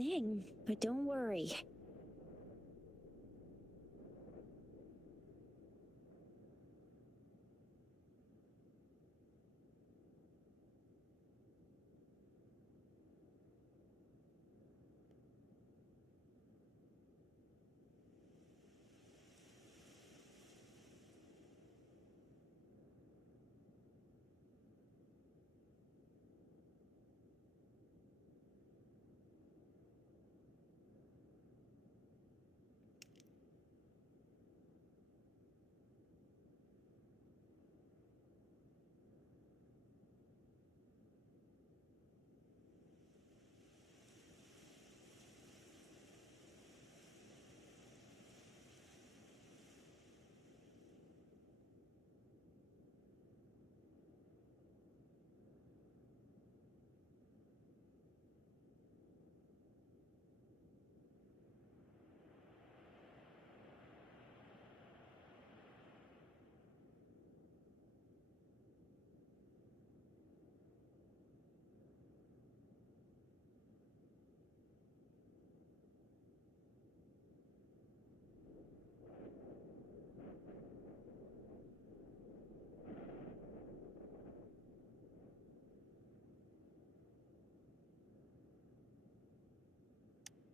thing, but don't worry.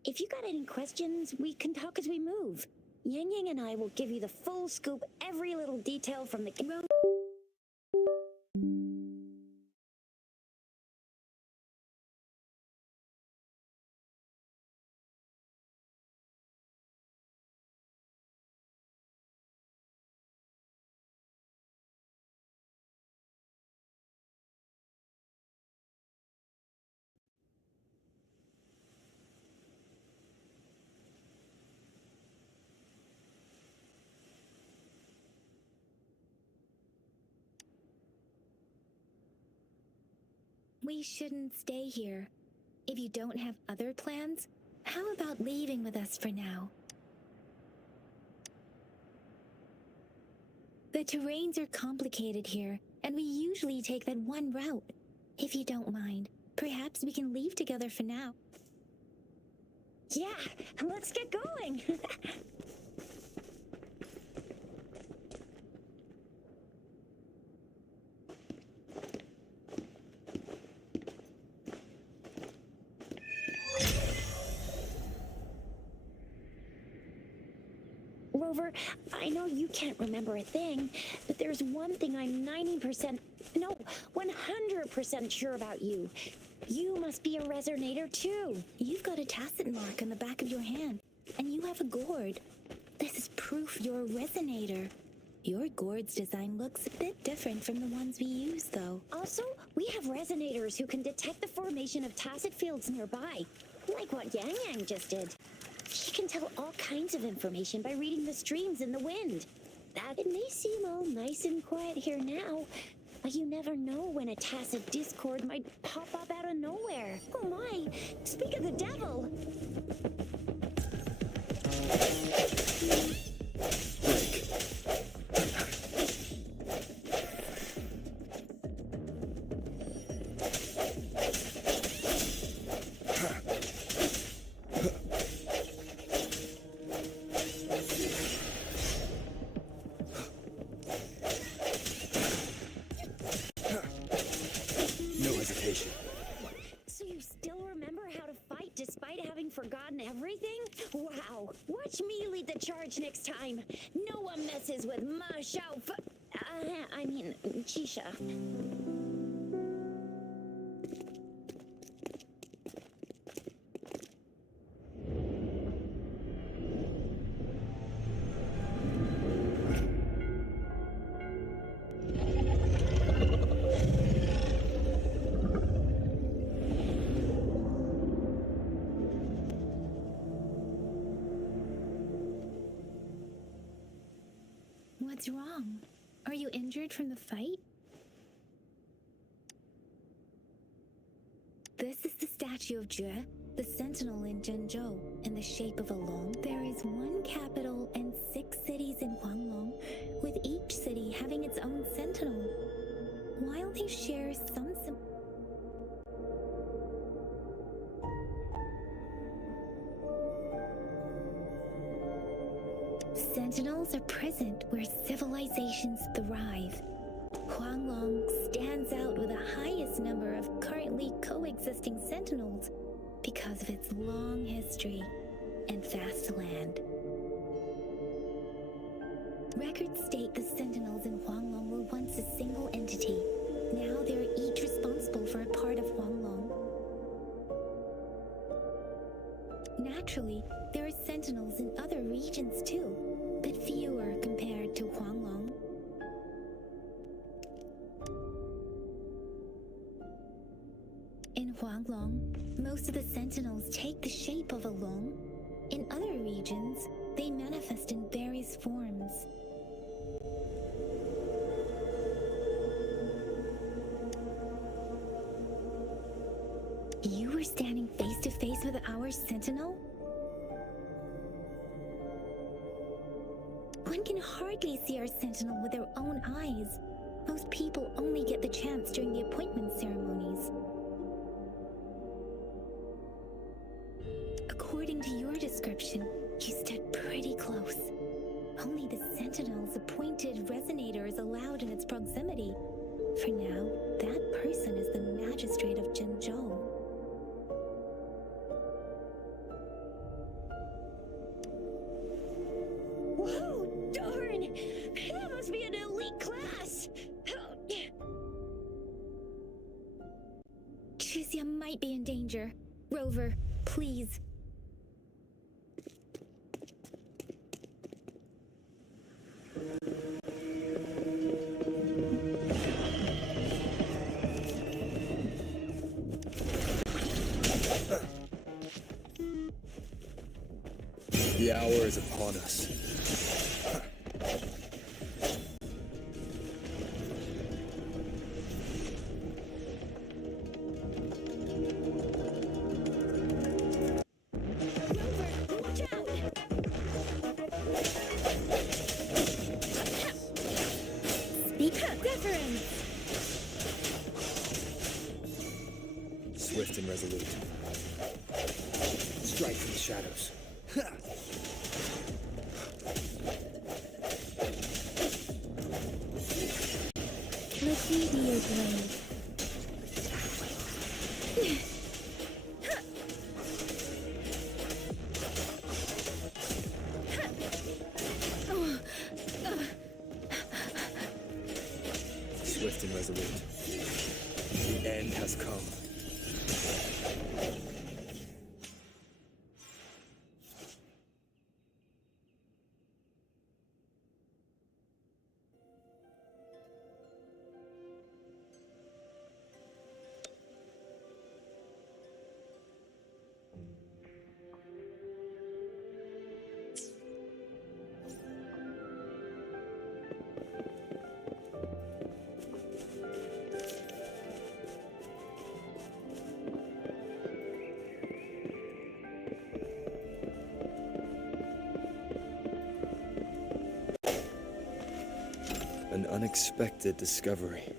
If you got any questions, we can talk as we move. Yang Yang and I will give you the full scoop, every little detail from the... We shouldn't stay here. If you don't have other plans, how about leaving with us for now? The terrains are complicated here, and we usually take that one route. If you don't mind, perhaps we can leave together for now. Yeah, let's get going! Rover, I know you can't remember a thing, but there's one thing I'm 90%, no, 100% sure about you. You must be a resonator too. You've got a tacit mark on the back of your hand, and you have a gourd. This is proof you're a resonator. Your gourd's design looks a bit different from the ones we use, though. Also, we have resonators who can detect the formation of tacit fields nearby, like what Yang Yang just did. She can tell all kinds of information by reading the streams in the wind. That it may seem all nice and quiet here now, but you never know when a tacit discord might pop up out of nowhere. Oh my, speak of the devil! Forgotten everything? Wow! Watch me lead the charge next time. No one messes with Ma Xiao Chisha. What's wrong? Are you injured from the fight? This is the statue of Jue, the sentinel in Zhenzhou, in the shape of a long. There is one capital and 6 cities in Huanglong, with each city having its own sentinel. While they share some Sentinels are present where civilizations thrive. Huanglong stands out with the highest number of currently coexisting sentinels because of its long history and vast land. Records state the sentinels in Huanglong were once a single entity. Now they are each responsible for a part of Huanglong. Naturally, there are sentinels in other regions too, but fewer compared to Huanglong. In Huanglong, most of the sentinels take the shape of a long. In other regions, they manifest in various forms. You were standing face to face with our sentinel? One can hardly see our sentinel with their own eyes. Most people only get the chance during the appointment ceremonies. According to your description, you stood pretty close. Only the sentinel's appointed resonator is allowed in its proximity. For now, that person is the magistrate of Zhenzhou. Whoa, darn! That must be an elite class! Chuzia might be in danger. Rover, please. The hour is upon us. Rover, watch out! Speak up, deference! Swift and resolute. Strike from the shadows. Let me be your blade. Swift and resolute. The end has come. An unexpected discovery.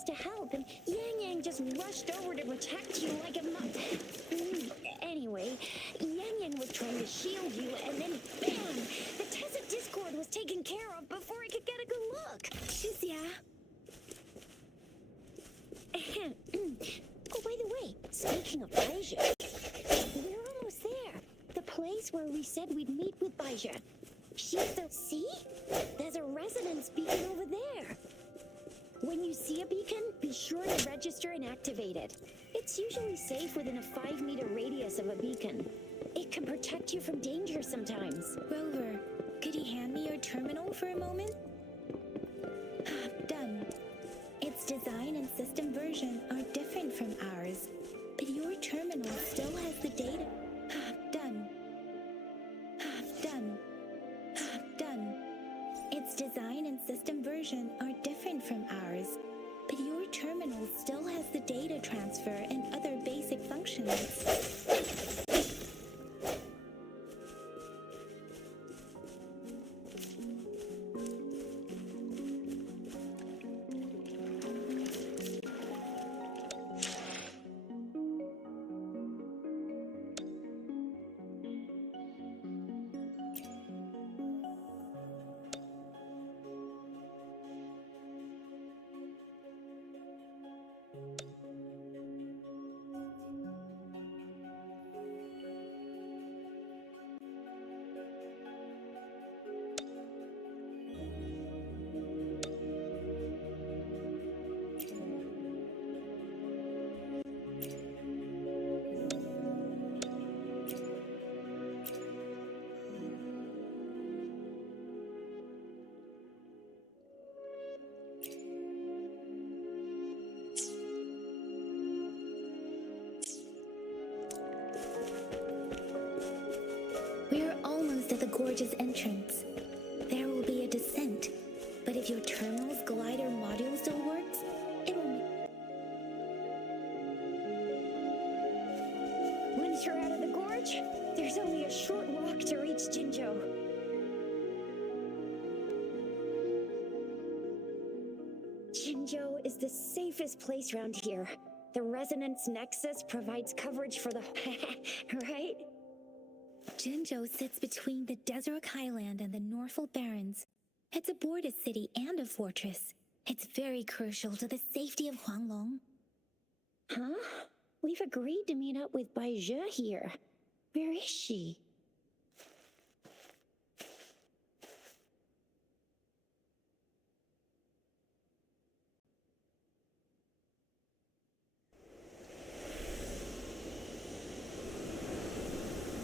resistance to help, and Yang Yang just rushed over to protect you like a Anyway, Yang Yang was trying to shield you, and then bam! The Tacit Discord was taken care of before I could get a good look. Shizia. Oh, by the way, speaking of Baija, we're almost there. The place where we said we'd meet with Baija. She's the... See? There's a resonance beacon over there. When you see a beacon, be sure to register and activate it. It's usually safe within a 5-meter radius of a beacon. It can protect you from danger sometimes. Rover, could you hand me your terminal for a moment? Done. Its design and system version are different from ours, but your terminal still has the data. Done. Done. Done. Its design and system version are different from ours, but your terminal still has the data transfer and other basic functions. We're almost at the gorge's entrance. There will be a descent, but if your terminal's glider module still works, it will... Once you're out of the gorge, there's only a short walk to reach Jinzhou. Jinzhou is the safest place around here. The resonance nexus provides coverage for the... right? Jinzhou sits between the Desert Highland and the Norfolk Barrens. It's a border city and a fortress. It's very crucial to the safety of Huanglong. Huh? We've agreed to meet up with Baija here. Where is she?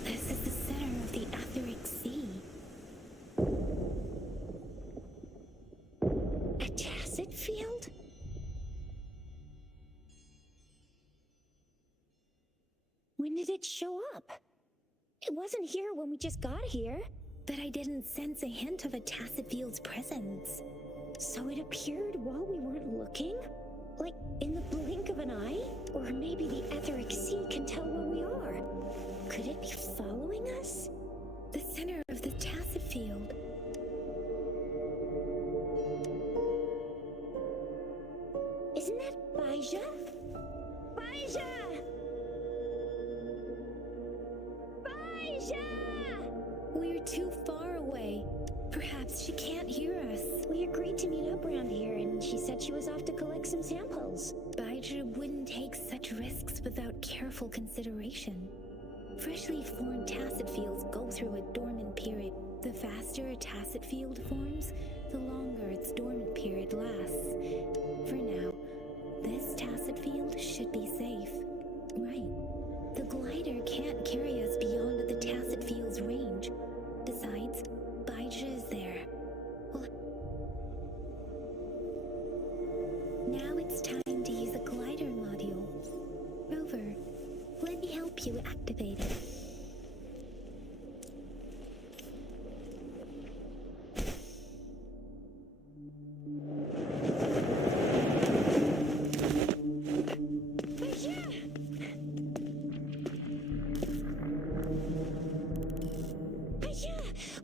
This is the center of the Etheric Sea. A tacit field? When did it show up? It wasn't here when we just got here. But I didn't sense a hint of a tacit field's presence. So it appeared while we weren't looking? Like in the blink of an eye? Or maybe the Etheric Sea can tell where we are. Could it be following us? The center of the tacit field. Isn't that Baija? Baija! Baija! We're too far away. Perhaps she can't hear us. We agreed to meet up around here, and she said she was off to collect some samples. Baija wouldn't take such risks without careful consideration. Freshly formed tacit fields go through a dormant period. The faster a tacit field forms, the longer its dormant period lasts. For now, this tacit field should be safe. Right. The glider can't carry us beyond the tacit field's range. Besides, Baija is there. Well, now it's time to use a glider module. Rover, let me help you activate it.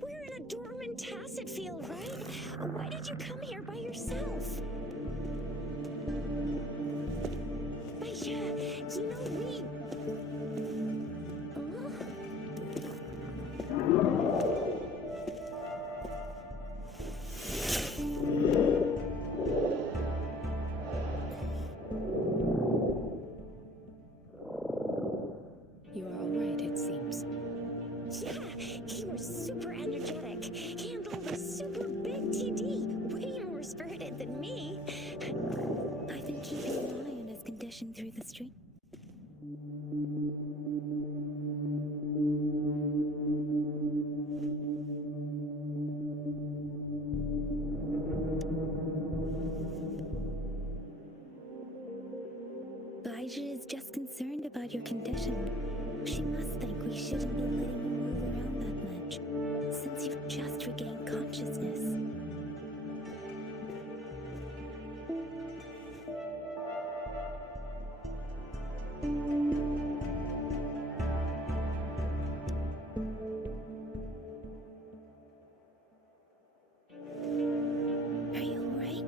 We're in a dormant tacit field, right? Why did you come here by yourself? You know, we... You are all right, it seems. Yeah, you were super energetic. Handled a super big TD. Way more spirited than me. I've been keeping an eye on his condition through the stream. Baija is just concerned about your condition. She must think we shouldn't be letting you move around that much, since you've just regained consciousness. Are you alright?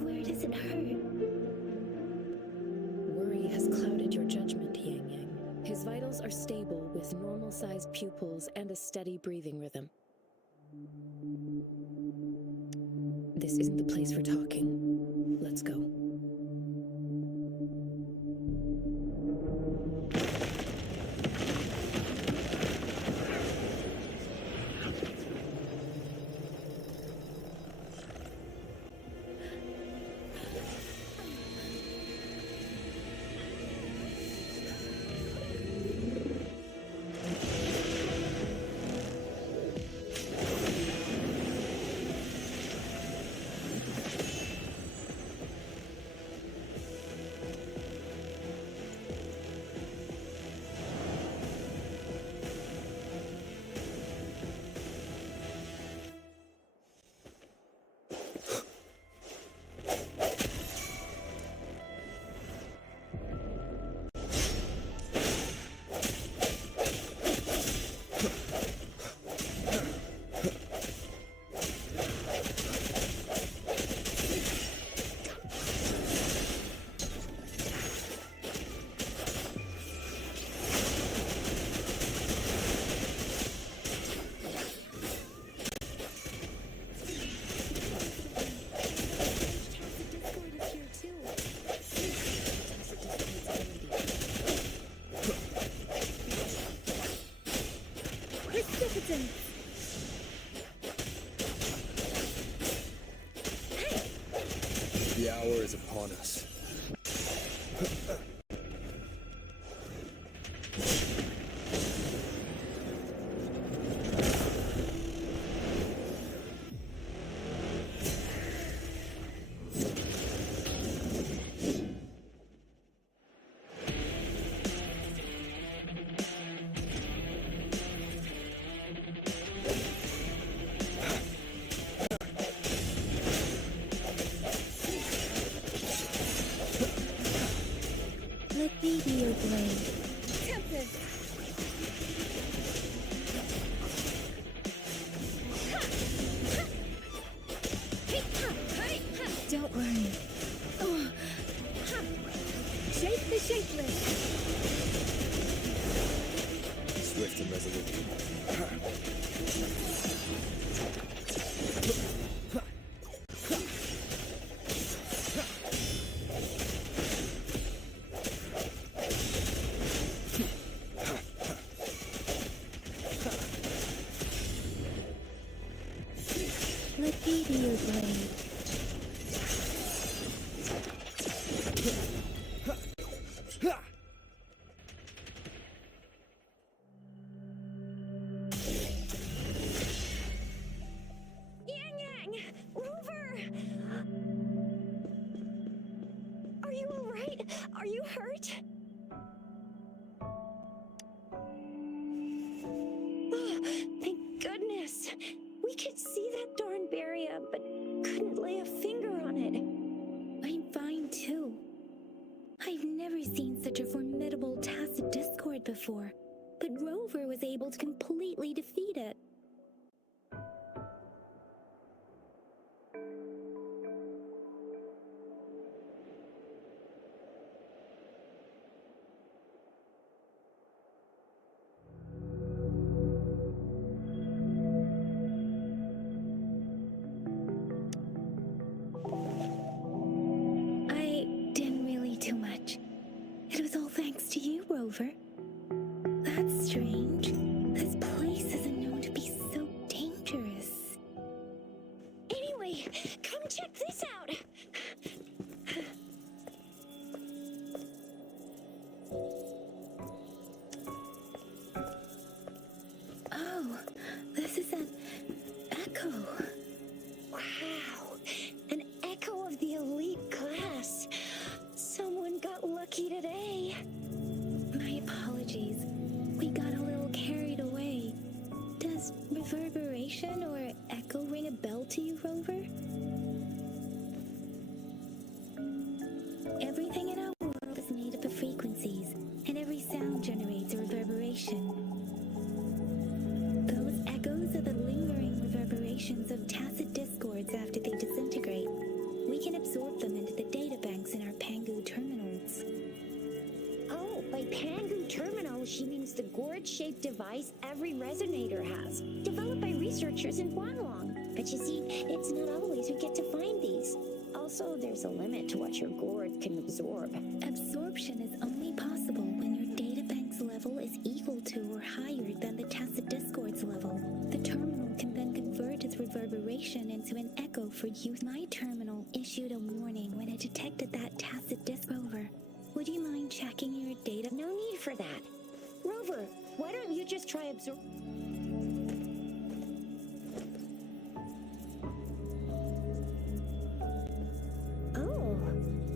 Where does it hurt? Worry has clouded your judgment, Yang Yang. His vitals are stable with normal-sized pupils and a steady breathing rhythm. This isn't the place for talking. Let's go. The hour is upon us. Let me be your blade. Tempest! Don't worry. Shake the shapeless! Swift and resolute. Let me be your blade. Yang Yang! Rover! Are you alright? Are you hurt? Oh, thank goodness! We could see that darn barrier, but couldn't lay a finger on it. I'm fine too. I've never seen such a formidable tacit discord before, but Rover was able to completely defeat it. Rover. That's strange. This place isn't known to be so dangerous. Anyway, come check this out. Oh, this is an echo. Wow, an echo of the elite class. Someone got lucky today. My apologies. We got a little carried away. Does reverberation or echo ring a bell to you, Rover? Everything in our world is made up of frequencies, and every sound generates a reverberation. Those echoes are the lingering reverberations of tacit discords after they disintegrate. We can absorb them into the databanks in our Pangu terminals. Oh, by Pangu Terminal, she means the gourd-shaped device every resonator has, developed by researchers in Huanglong. But you see, it's not always we get to find these. Also, there's a limit to what your gourd can absorb. Absorption is only possible when your databank's level is equal to or higher than the tacit discord's level. The terminal can then convert its reverberation into an echo for use. My terminal issued a warning when it detected that tacit disc. Rover, would you mind checking your data? No need for that. Rover, why don't you just try absorb... Oh,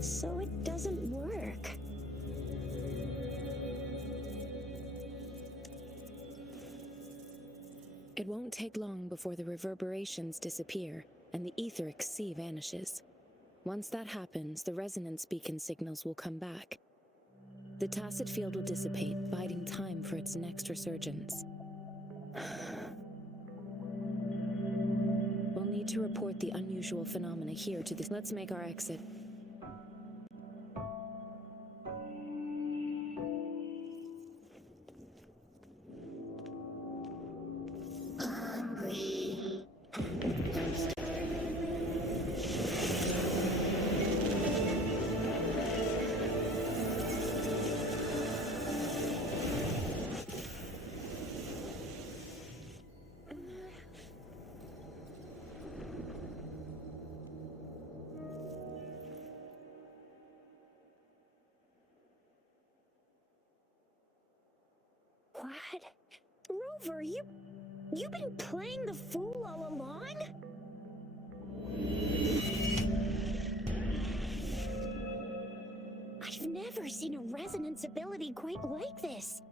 so it doesn't work. It won't take long before the reverberations disappear and the etheric sea vanishes. Once that happens, the resonance beacon signals will come back. The tacit field will dissipate, biding time for its next resurgence. We'll need to report the unusual phenomena here to this. Let's make our exit. What? Rover, you've been playing the fool all along? I've never seen a resonance ability quite like this.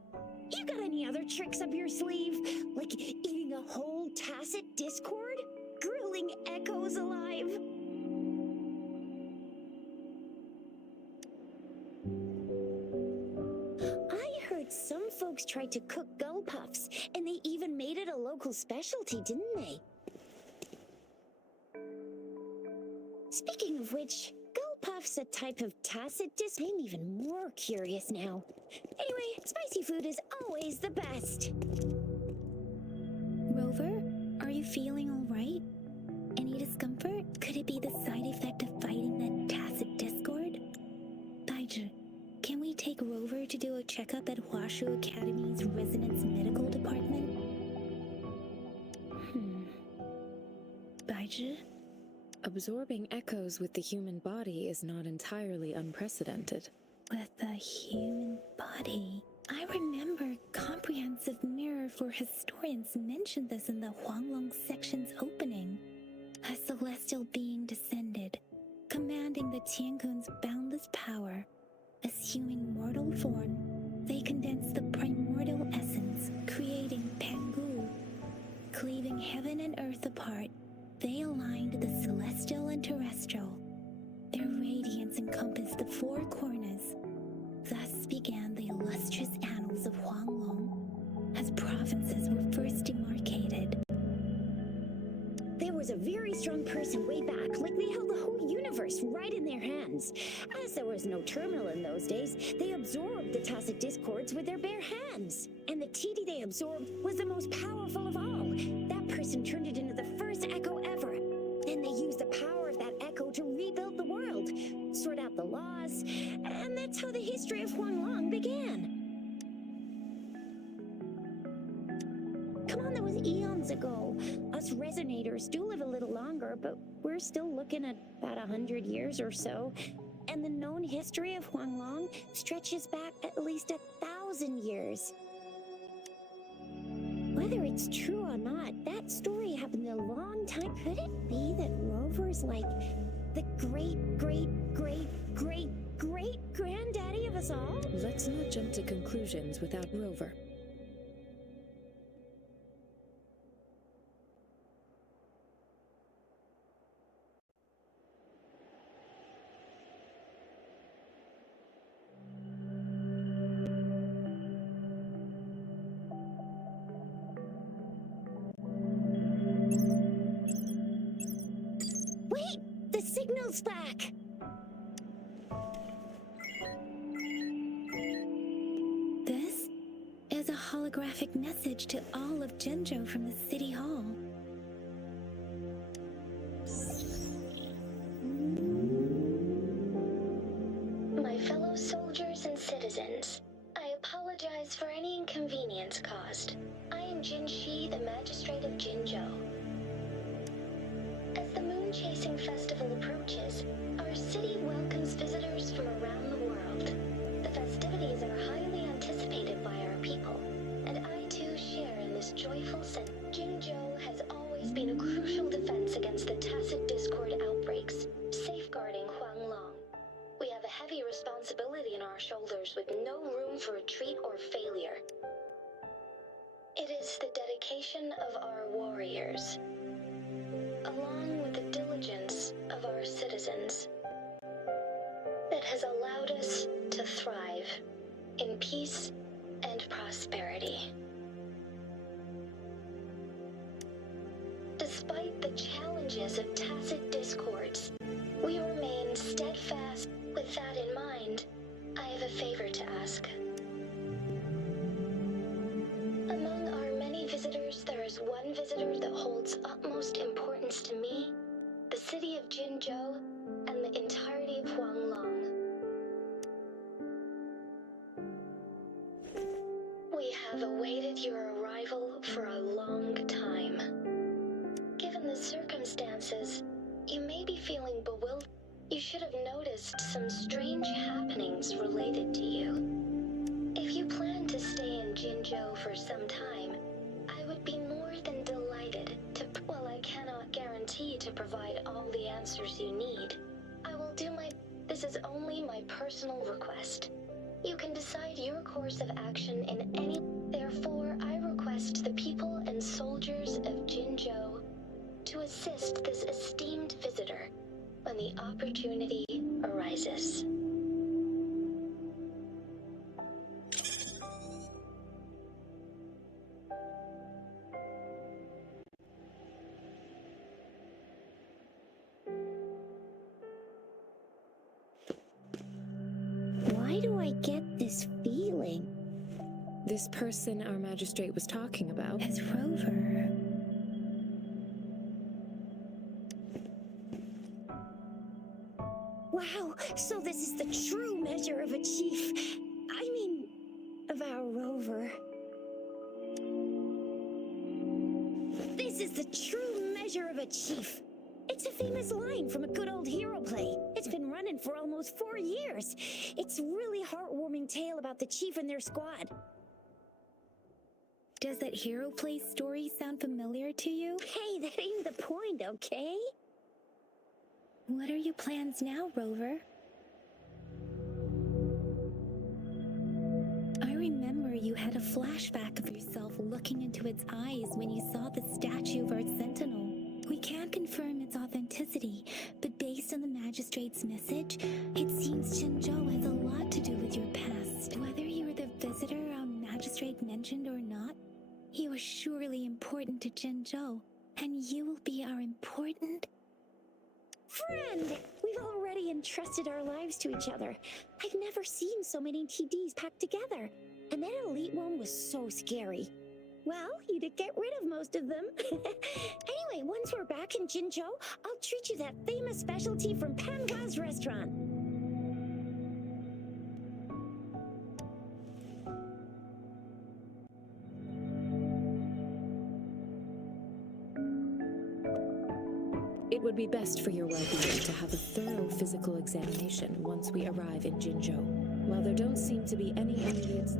You got any other tricks up your sleeve? Like eating a whole tacit discord? Grilling echoes alive? Some folks tried to cook gull puffs, and they even made it a local specialty, didn't they? Speaking of which, gull puff's a type of tacit dis. I'm even more curious now. Anyway, spicy food is always the best. Rover, are you feeling all right? Any discomfort? Could it be the side effect of fighting that tacit discord? Baiju, can we take Rover to do a checkup at Huashu Academy's Resonance Medical Department? Baiju? Absorbing echoes with the human body is not entirely unprecedented. With the human body? I remember Comprehensive Mirror for Historians mentioned this in the Huanglong section's opening. A celestial being descended, commanding the Tiankun's boundless power. Assuming mortal form, they condensed the primordial essence, creating Pangu. Cleaving heaven and earth apart, they aligned the celestial and terrestrial. Their radiance encompassed the four corners. Thus began the illustrious annals of Huanglong, as provinces were first demarcated. There was a very strong person way back, like they held the whole universe right in their hands. As there was no terminal in those days, they absorbed the tacit discords with their bare hands. And the TD they absorbed was the most powerful of all. That person turned it into the first echo ever. Then they used the power of that echo to rebuild the world, sort out the laws, and that's how the history of Huanglong began. Come on, that was eons ago. Us resonators do live a little longer, but we're still looking at about 100 years or so. And the known history of Huanglong stretches back at least 1,000 years. Whether it's true or not, that story happened a long time. Could it be that Rover's like the great, great, great, great, great granddaddy of us all? Let's not jump to conclusions without Rover. Wait! The signal's back! This is a holographic message to all of Zhenzhou from the City Hall. My fellow soldiers and citizens, I apologize for any inconvenience caused. I am Jin Shi, the Magistrate of Jinzhou. As the Moon-Chasing Festival approaches, our city welcomes visitors from around the world. The festivities are highly anticipated by our people, and I too share in this joyful sense. Jinzhou has always been a crucial defense against the tacit discord outbreaks, safeguarding Huanglong. We have a heavy responsibility in our shoulders with no room for retreat or failure. It is the dedication of our warriors, along with the diligence of our citizens, that has allowed us to thrive in peace and prosperity. Despite the challenges of tacit discords, we remain steadfast. With that in mind, I have a favor to ask. Among our many visitors, there is one visitor that holds utmost importance to me, the city of Jinzhou, and the entirety of Huanglong. We have awaited your arrival for a long time. Given the circumstances, you may be feeling bewildered. You should have noticed some strange happenings related to you. If you plan to stay in Jinzhou for some time, I would be more than delighted to. While I cannot guarantee to provide all the answers you need, I will do my. This is only my personal request. You can decide your course of action in any. Therefore, I request the people and soldiers of Jinzhou to assist this esteemed visitor when the opportunity arises. Why do I get this feeling? This person our magistrate was talking about. As Rover. Wow, so this is the true measure of a chief. I mean, of our Rover. This is the true measure of a chief. It's a famous line from a good old hero play. It's been running for almost 4 years. It's a really heartwarming tale about the chief and their squad. Does that hero play story sound familiar to you? Hey, that ain't the point, okay? What are your plans now, Rover? I remember you had a flashback of yourself looking into its eyes when you saw the statue of our sentinel. We can't confirm its authenticity, but based on the magistrate's message, it seems Zhenzhou has a lot to do with your past. Whether you were the visitor our magistrate mentioned or not, you are surely important to Zhenzhou, and you will be our important Friend! We've already entrusted our lives to each other. I've never seen so many TDs packed together. And that elite one was so scary. Well, you did get rid of most of them. Anyway, once we're back in Jinzhou, I'll treat you that famous specialty from Panhua's restaurant. would be best for your well-being to have a thorough physical examination once we arrive in Jinzhou. While there don't seem to be any immediate...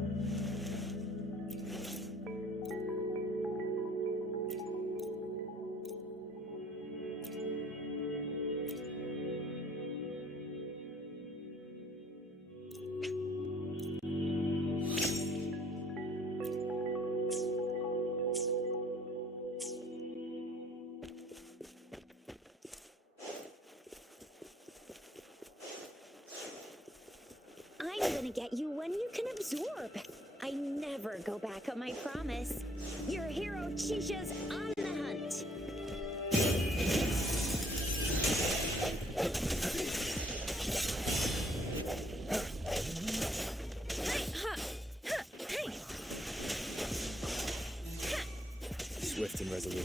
I'm gonna get you when you can absorb. I never go back on my promise. Your hero Chisha's on the hunt. Swift and resolute.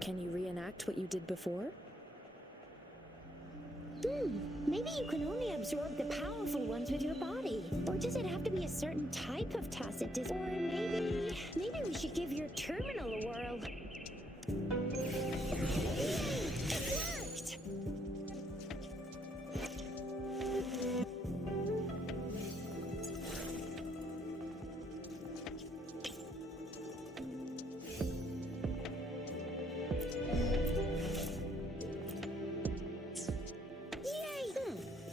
Can you reenact what you did before? Maybe you can only absorb the powerful ones with your body. Or does it have to be a certain type of tacit dis- Or maybe we should give your terminal a whirl. Yay! It worked!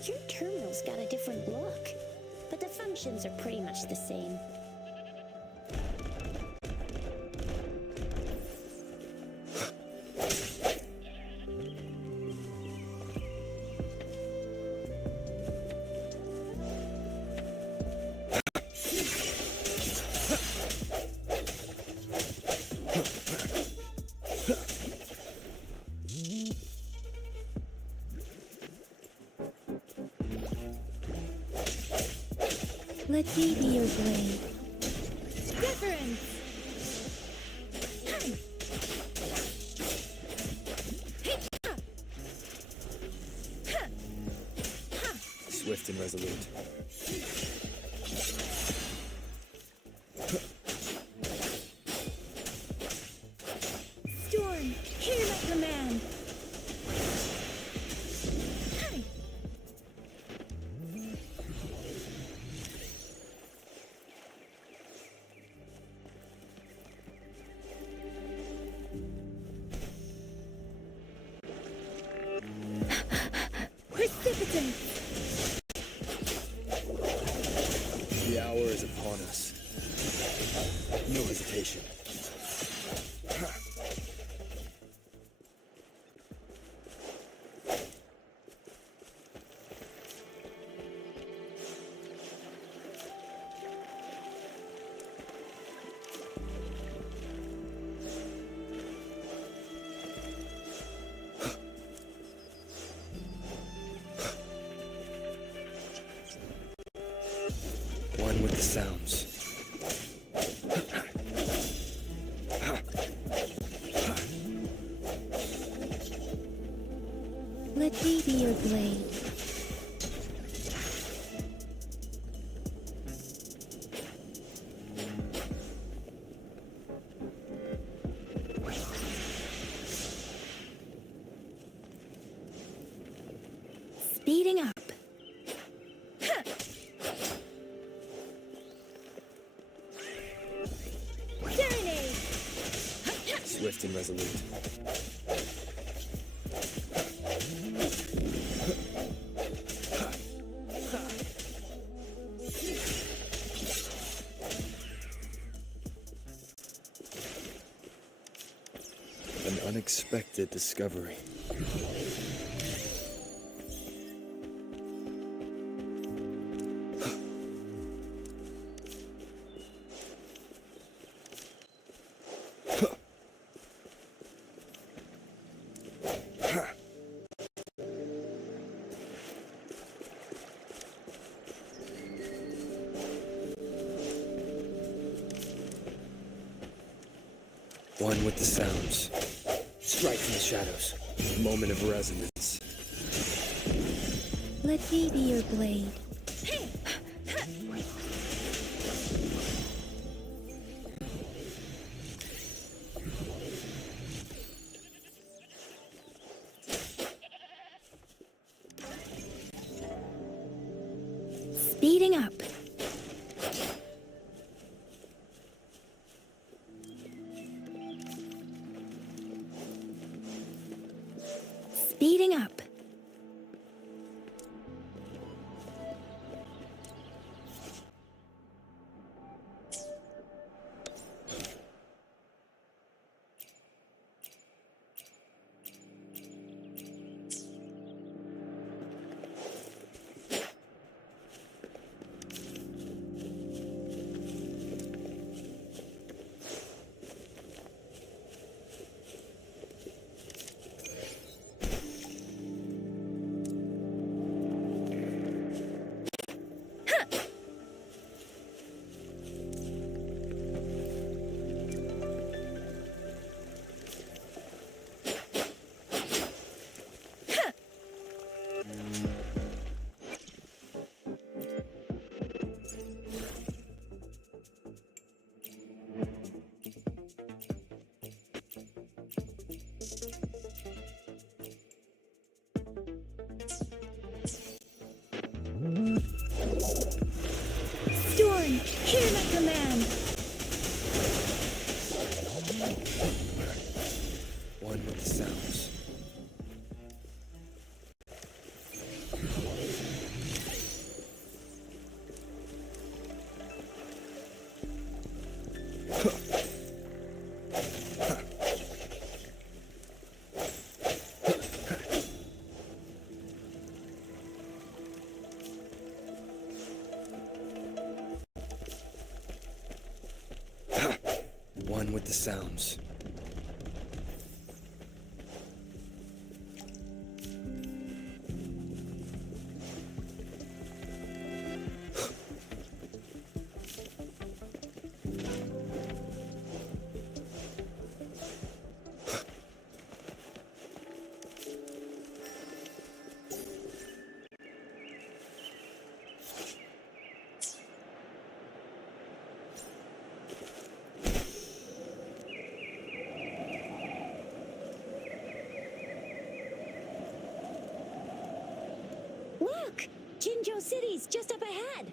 Your terminal's got a different look, but the functions are pretty much the same. Let me be your blade. Reverence! Swift and resolute. Storm, hear my command! Precipitant! The hour is upon us. No hesitation. One with the sounds. Let me be your blade. Speeding up. Serenade! Swift and resolute. An unexpected discovery. One with the sounds. Strike from the shadows. Moment of resonance. Let me be your blade. Speeding up. Speeding up. Storm, hear my command! One with the sounds. One with the sounds. Look! Jinzhou City's just up ahead!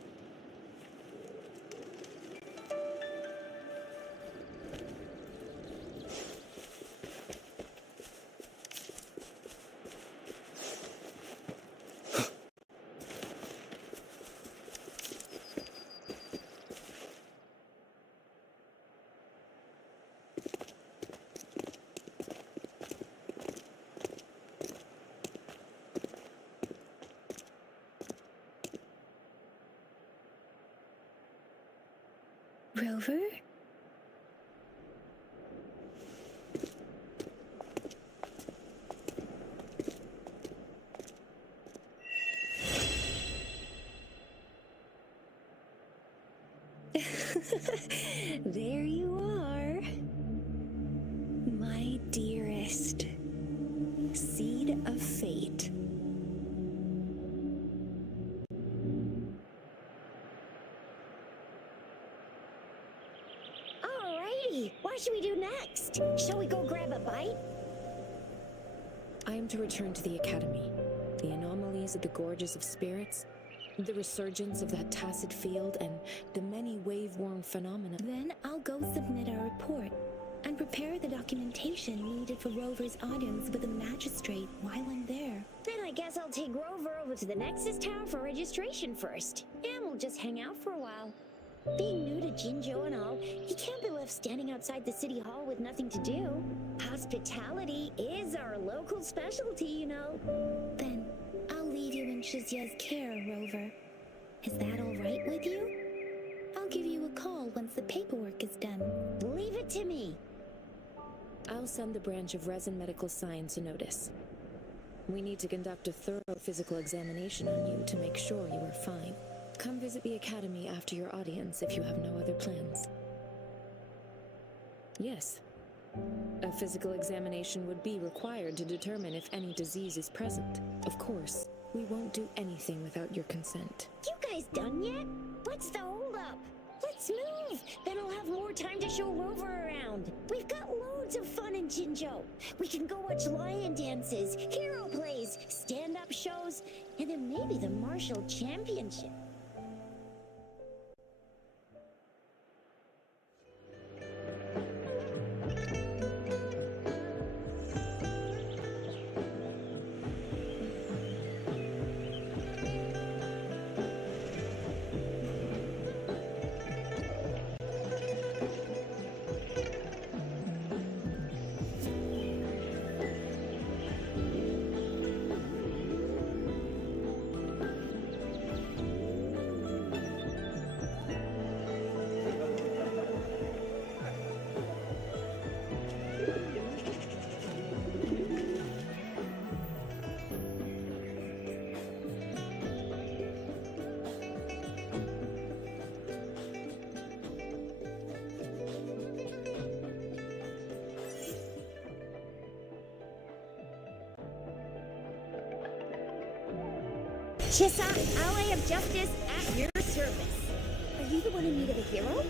Rover? There you are. My dearest. Seed of fate. Alrighty, what should we do next? Shall we go grab a bite? I am to return to the Academy. The anomalies of the Gorges of Spirits, the resurgence of that tacit field, and the many wave-worn phenomena. Then I'll go submit our report and prepare the documentation needed for Rover's audience with the magistrate while I'm there. Then I guess I'll take Rover over to the Nexus Tower for registration first. And we'll just hang out for a while. Being new to Jinzhou and all, he can't be left standing outside the city hall with nothing to do. Hospitality is our local specialty, you know. Then I'll leave you in Shizia's care, Rover. Is that all right with you? I'll give you a call once the paperwork is done. Leave it to me. I'll send the branch of Resin Medical Science a notice. We need to conduct a thorough physical examination on you to make sure you are fine. Come visit the Academy after your audience if you have no other plans. Yes, A physical examination would be required to determine if any disease is present. Of course, we won't do anything without your consent. You guys done yet? What's the holdup? Let's move! Then I'll have more time to show Rover around. We've got loads of fun in Jinzhou. We can go watch lion dances, hero plays, stand-up shows, and then maybe the martial championship. Chissa, ally of justice at your service. Are you the one in need of a hero?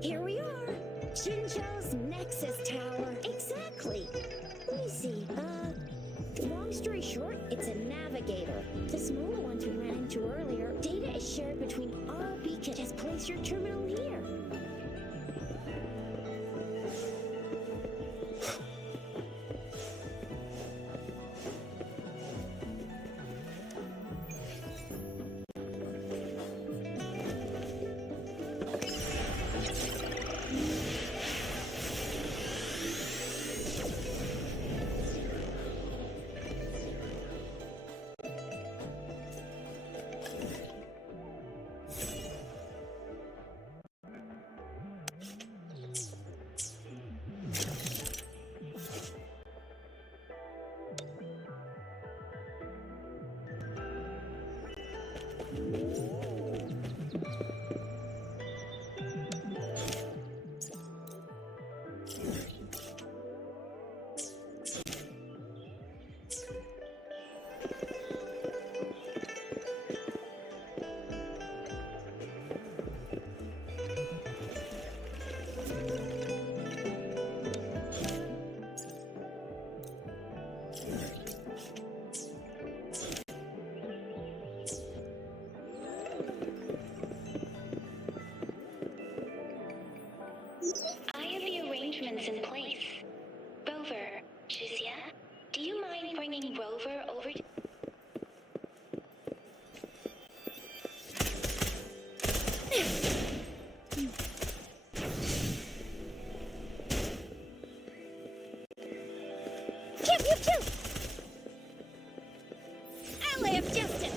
Here we are! Jinzhou's Nexus Tower. Exactly. Let me see. Long story short, it's a navigator. The smaller ones we ran into earlier, data is shared between our beacon. Just place your terminal here. I have the arrangements in place. Rover, Jizia, do you mind bringing Rover over to... Pew, pew, pew! Ally of Justice!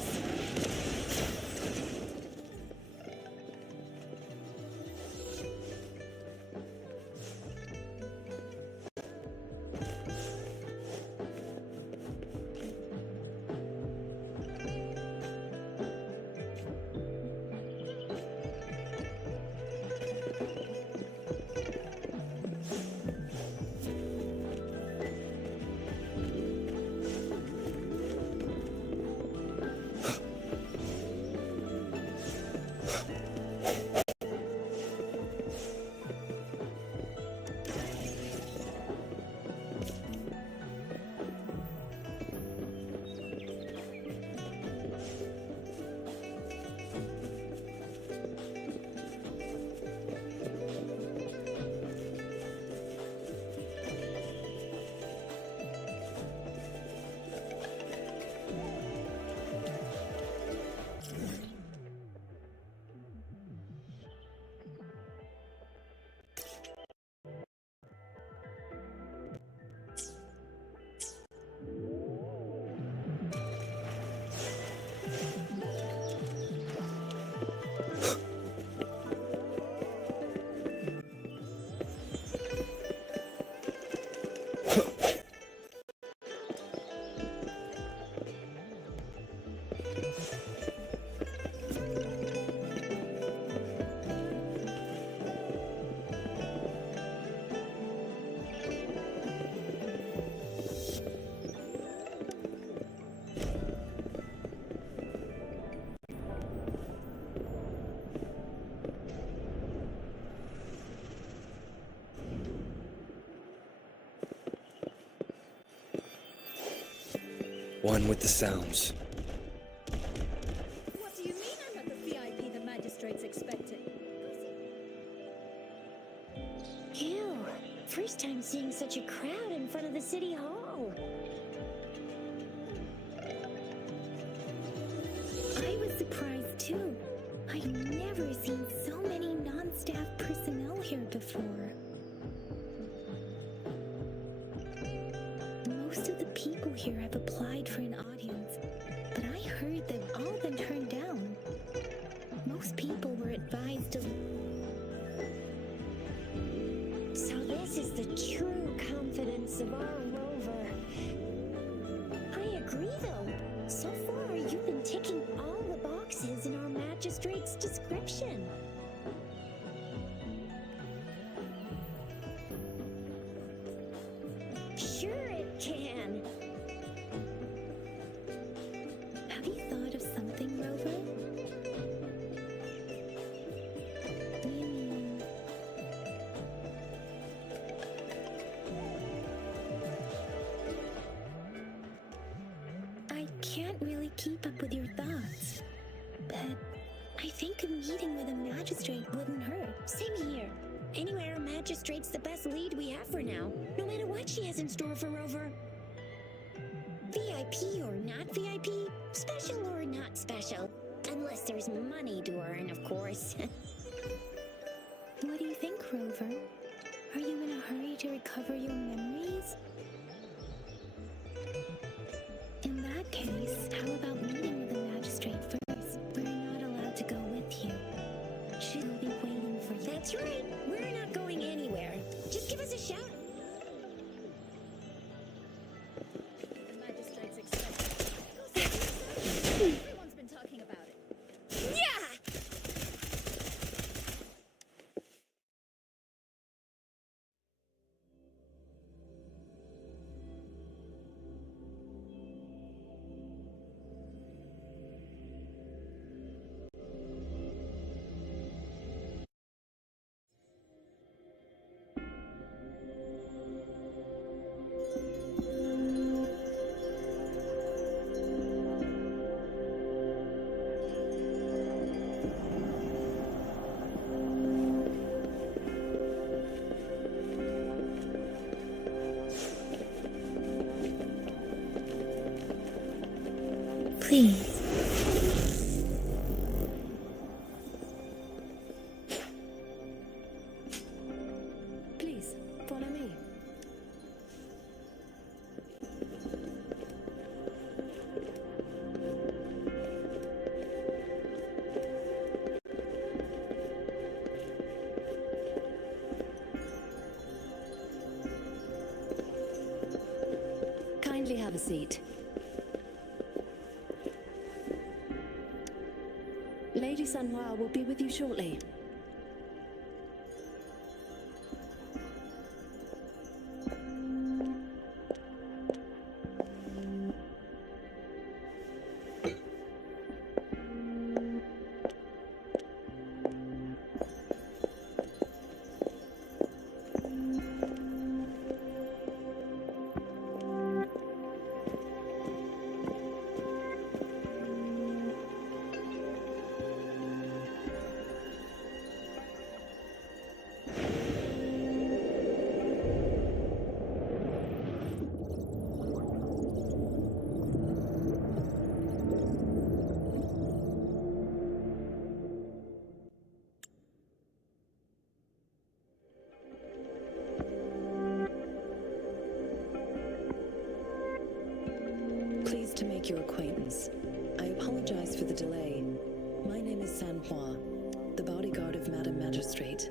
One with the sounds. What do you mean I'm not the VIP the magistrate's expecting? Ew. First time seeing such a crowd in front of the city hall. for. Most of the people here have applied for an audience, but I heard they've all been turned down. Most people were advised to... So this is the true confidence of our rover. I agree, though. So far, you've been ticking all the boxes in our magistrate's description. Sure it can. Have you thought of something, Rover? You mean... I can't really keep up with your thoughts, but I think a meeting with a magistrate wouldn't hurt. Same here. Anyway, our magistrate's the best lead we have for now, no matter what she has in store for Rover. VIP or not VIP, special or not special, unless there's money to earn, of course. What do you think, Rover? Are you in a hurry to recover your memories? In that case, how about meeting with the magistrate first? We're not allowed to go with you. She'll be waiting for you. That's right. We're not going anywhere. Just give us a shout. The magistrate's expected. Everyone's been talking about it. Yeah! Please. Please, follow me. Kindly have a seat. Lady Sanhua will be with you shortly. Pleased to make your acquaintance. I apologize for the delay. My name is Sanhua, the bodyguard of Madam Magistrate.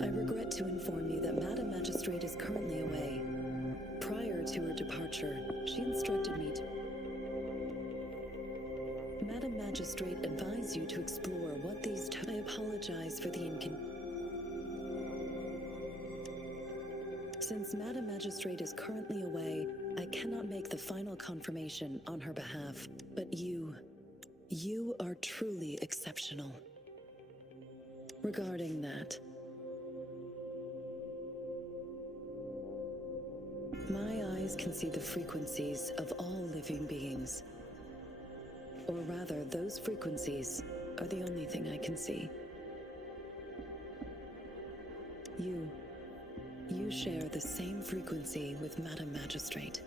I regret to inform you that Madam Magistrate is currently away. Prior to her departure, she instructed me to... Madam Magistrate advised you to explore what these... I apologize for the Since Madam Magistrate is currently away, I cannot make the final confirmation on her behalf. But you are truly exceptional. Regarding that, my eyes can see the frequencies of all living beings. Or rather, those frequencies are the only thing I can see. You share the same frequency with Madam Magistrate.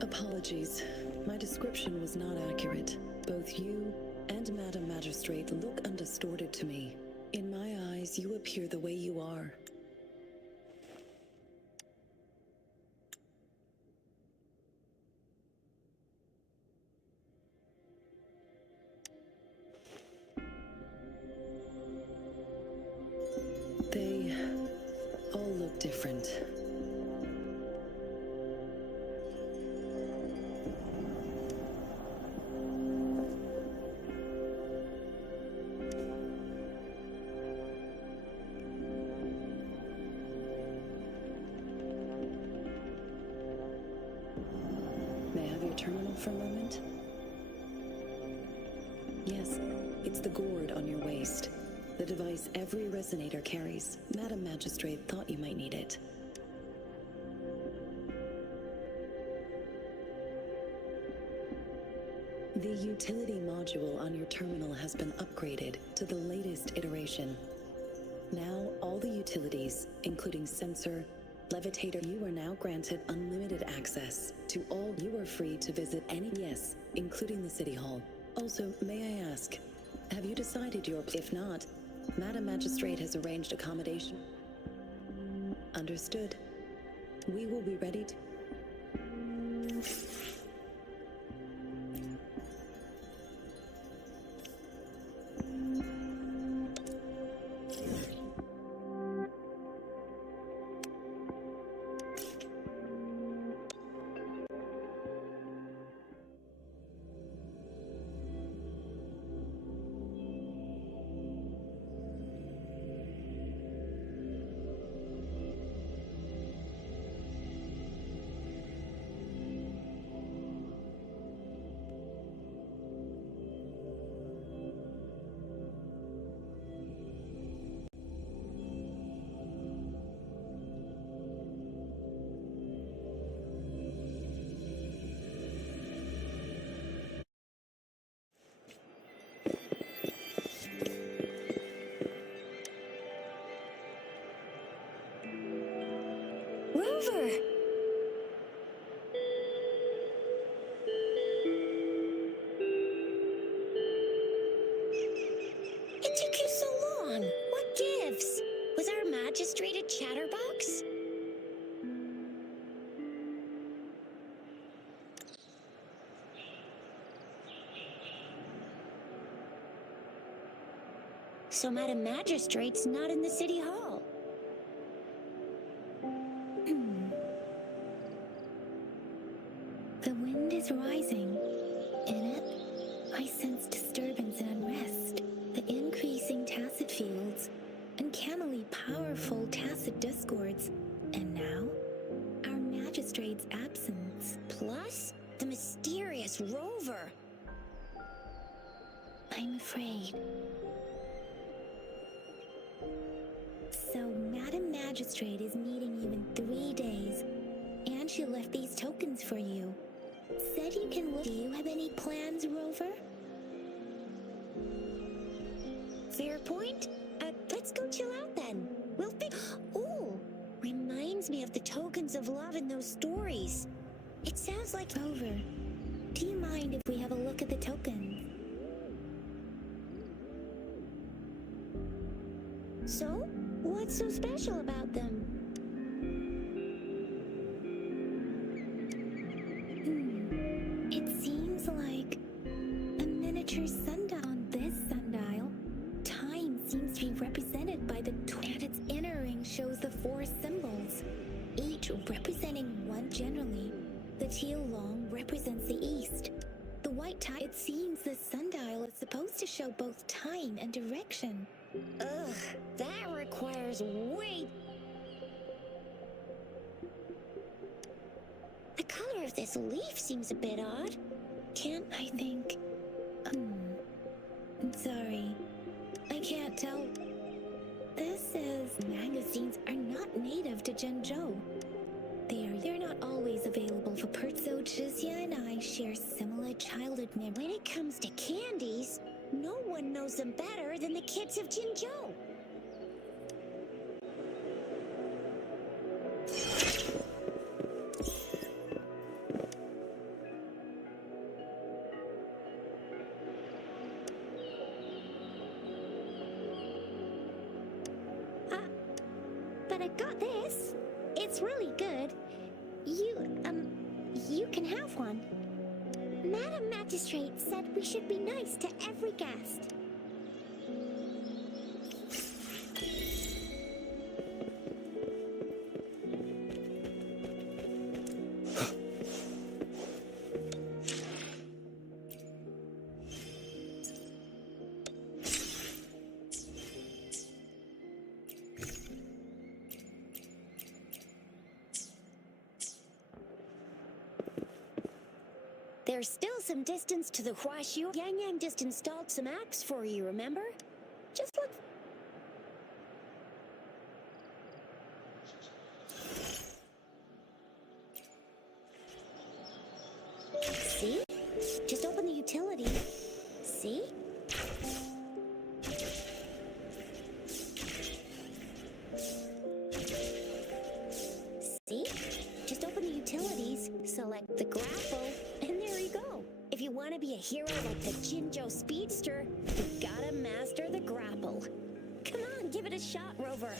Apologies, my description was not accurate. Both you and Madam Magistrate look undistorted to me. In my eyes, you appear the way you are. They all look different. May I have your terminal for a moment? Yes, it's the gourd on your waist. The device every resonator carries. Madam Magistrate thought you might need it. The utility module on your terminal has been upgraded to the latest iteration. Now, all the utilities, including sensor, levitator, you are now granted unlimited access to all. You are free to visit any, yes, including the City Hall. Also, may I ask, have you decided your, if not, Madam Magistrate has arranged accommodation. Understood. We will be ready to... Rover! It took you so long. What gives? Was our magistrate a chatterbox? So Madam Magistrate's not in the City Hall. The wind is rising. In it, I sense disturbance and unrest. The increasing tacit fields, uncannily powerful tacit discords, and now, our magistrate's absence. Plus, the mysterious Rover. I'm afraid. So, Madam Magistrate is meeting you in 3 days, and she left these tokens for you. Said you can look. Do you have any plans, Rover? Fair point. Let's go chill out then. We'll Ooh, reminds me of the tokens of love in those stories. It sounds like... Rover, do you mind if we have a look at the tokens? So, what's so special about them? It seems like a miniature sundial. On this sundial, time seems to be represented by the and its inner ring shows the 4 symbols, each representing one generally. The teal long represents the east. The white tie, it seems the sundial is supposed to show both time and direction. Ugh, that requires way... The color of this leaf seems a bit odd. Can't... I think... I'm sorry. I can't tell. This says magazines are not native to Zhengzhou. They're not always available for purchase. So Zhizia and I share similar childhood memories. When it comes to candies, no one knows them better than the kids of Jinzhou. but I've got this. It's really good. You can have one. Madam Magistrate said we should be nice to every guest. There's still some distance to the Huaxiu. Yang Yang just installed some acts for you, remember? Just look. See? Just open the utility. See? See? Just open the utilities, select the grapple, and there you go. If you want to be a hero like the Jinzhou Speedster, you gotta master the grapple. Come on, give it a shot, Rover.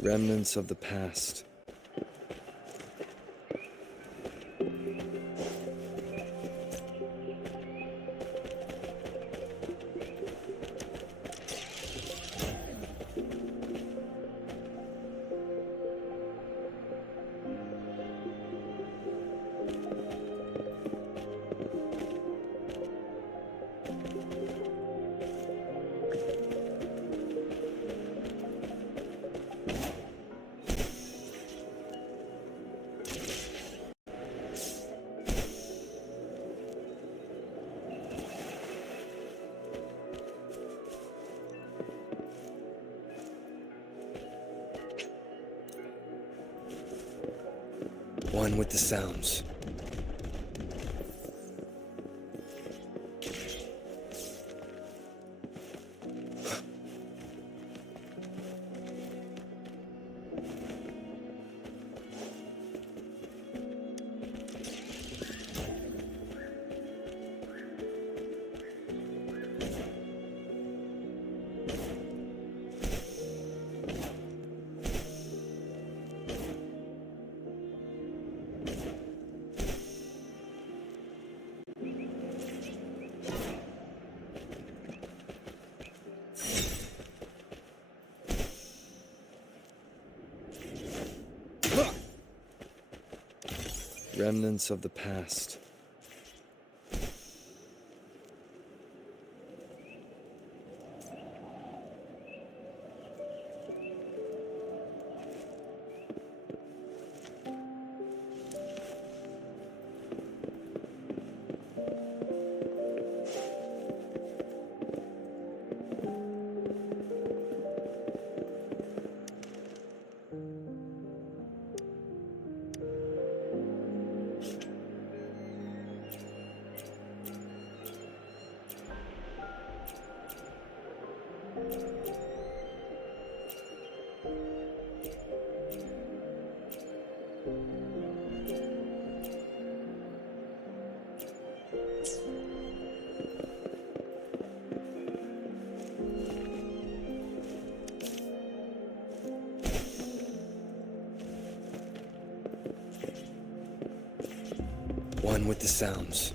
Remnants of the past. One with the sounds. Remnants of the past. One with the sounds.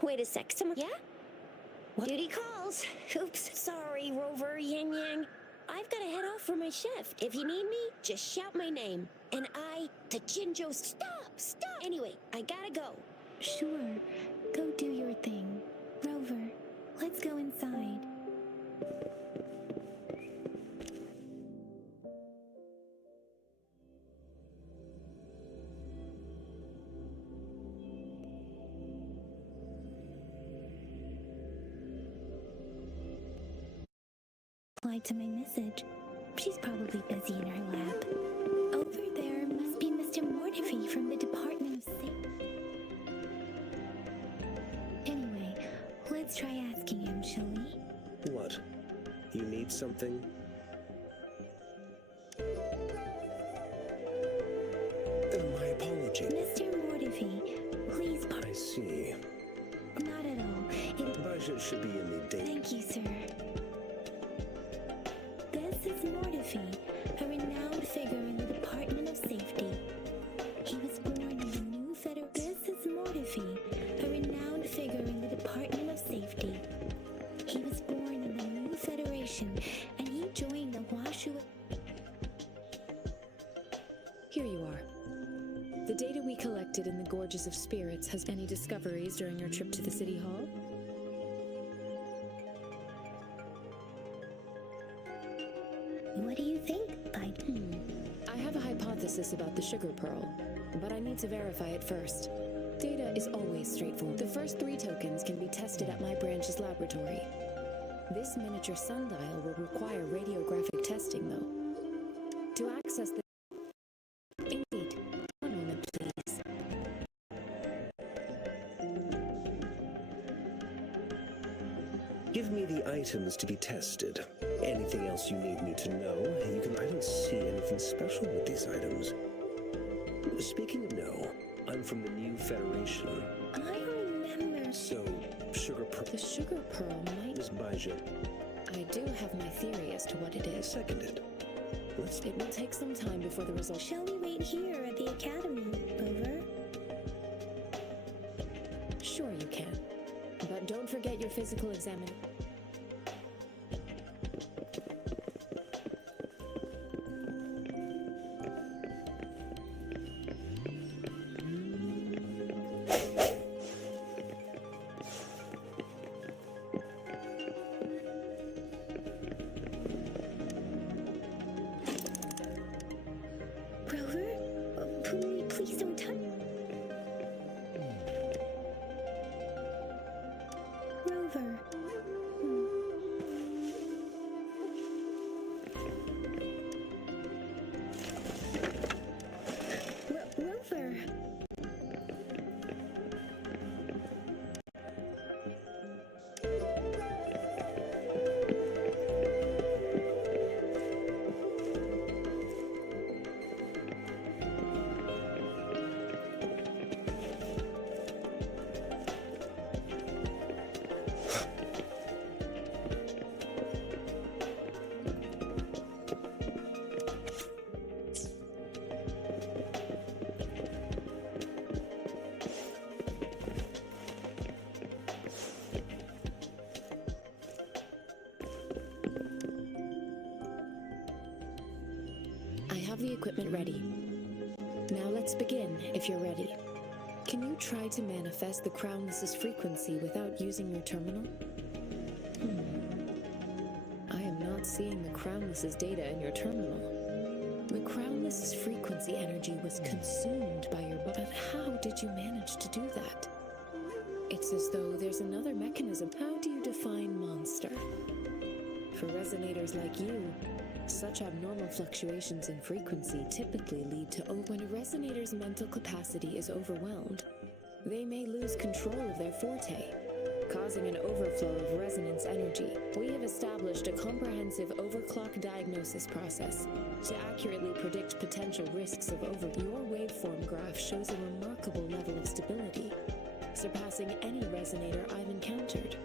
Wait a sec, someone... Yeah? What? Duty calls. Oops, sorry, Rover, Yang Yang. I've got to head off for my shift. If you need me, just shout my name. And the Jinjo... Stop! Anyway, I gotta go. Sure, go do your thing. Rover, let's go inside. Replied to my message. She's probably busy in her lab. Over there must be Mr. Mortifi from the Department of Safety. Anyway, let's try asking him, shall we? What? You need something? My apologies. Mr. Mortifi, please I see. Not at all. Budget should be in the date. Thank you, sir. This is Mortifi, a renowned figure in the Department of Safety. He was born in the new federal... This is Mortifi, a renowned figure in the Department of Safety. He was born in the new Federation, and he joined the Washu... Here you are. The data we collected in the Gorges of Spirits has any discoveries during your trip to the City Hall? What do you think, Bite? I have a hypothesis about the sugar pearl, but I need to verify it first. Data is always straightforward. The first 3 tokens can be tested at my branch's laboratory. This miniature sundial will require radiographic testing, though. To access the... Indeed. One moment, please. Give me the items to be tested. Anything else you need me to know, I don't see anything special with these items. Speaking of no, I'm from the new Federation. I remember... So, sugar pearl... The sugar pearl might... Miss Baija. I do have my theory as to what it is. Seconded. It will take some time before the results... Shall we wait here at the Academy, Rover? Sure you can. But don't forget your physical examination. Please don't touch... Rover, have the equipment ready. Now let's begin, if you're ready. Can you try to manifest the Crownless's frequency without using your terminal? I am not seeing the Crownless's data in your terminal. The Crownless's frequency energy was consumed by your body. But how did you manage to do that? It's as though there's another mechanism. How do you define monster? For resonators like you, such abnormal fluctuations in frequency typically lead to when a resonator's mental capacity is overwhelmed, they may lose control of their forte, causing an overflow of resonance energy. We have established a comprehensive overclock diagnosis process to accurately predict potential risks of Your waveform graph shows a remarkable level of stability, surpassing any resonator I've encountered.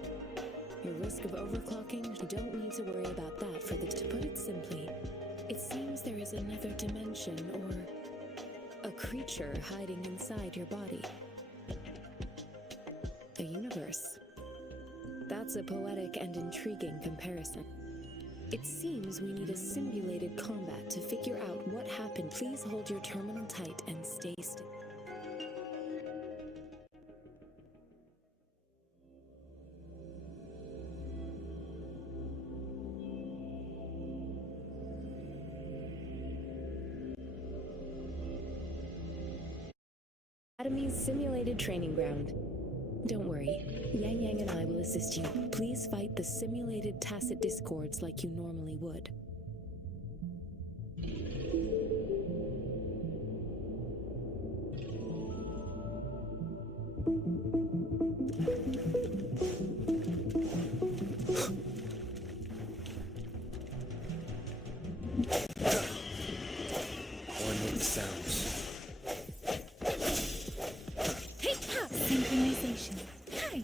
Your risk of overclocking, you don't need to worry about that. To put it simply, it seems there is another dimension or a creature hiding inside your body. A universe. That's a poetic and intriguing comparison. It seems we need a simulated combat to figure out what happened. Please hold your terminal tight and stay still. Academy's simulated training ground. Don't worry, Yang Yang and I will assist you. Please fight the simulated tacit discords like you normally would. One with the sounds. Synchronization. Hi.